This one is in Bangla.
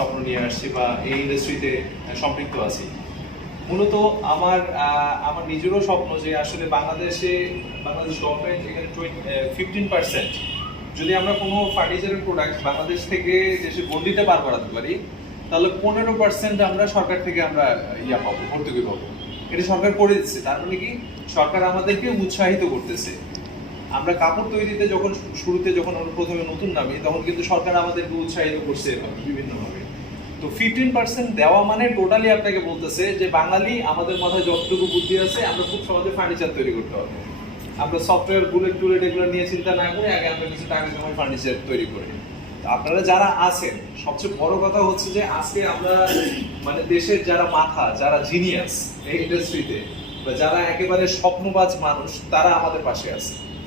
স্বপ্ন নিয়ে আসছি বা এই ইন্ডাস্ট্রিতে সম্পৃক্ত আছি। মূলত আমার নিজেরও স্বপ্ন যে আসলে বাংলাদেশ গভর্নমেন্ট এখানে 15% যদি আমরা কোনো ফার্নিচারের প্রোডাক্ট বাংলাদেশ থেকে দেশে গণ্ডিতে পার করাতে পারি, তাহলে 15% আমরা সরকার থেকে আমরা পাবো, ভর্তুকি পাবো। এটা সরকার করে দিচ্ছে। তার মানে কি, সরকার আমাদেরকে উৎসাহিত করতেছে। আমরা কাপড় তৈরিতে যখন আমরা প্রথমে নতুন নামি, তখন কিন্তু সরকার আমাদেরকে উৎসাহিত করছে বিভিন্নভাবে। তো 15% দেওয়া মানে টোটালি আপনাকে বলতেছে যে বাঙালি আমাদের মাথায় যতটুকু বুদ্ধি আছে আমরা খুব সহজে ফার্নিচার তৈরি করতে পারবো। আমরা সফটওয়্যার বুলেট এগুলো নিয়ে চিন্তা না করে আগে আমরা কিছু টাকা জমায় ফার্নিচার তৈরি করি। আপনারা যারা আছেন, সবচেয়ে বড় কথা হচ্ছে যে আজকে আমরা মানে দেশের যারা মাথা, যারা জিনিয়াস এই ইন্ডাস্ট্রিতে, বা যারা একেবারে স্বপ্নবাজ মানুষ, তারা আমাদের পাশে আছে।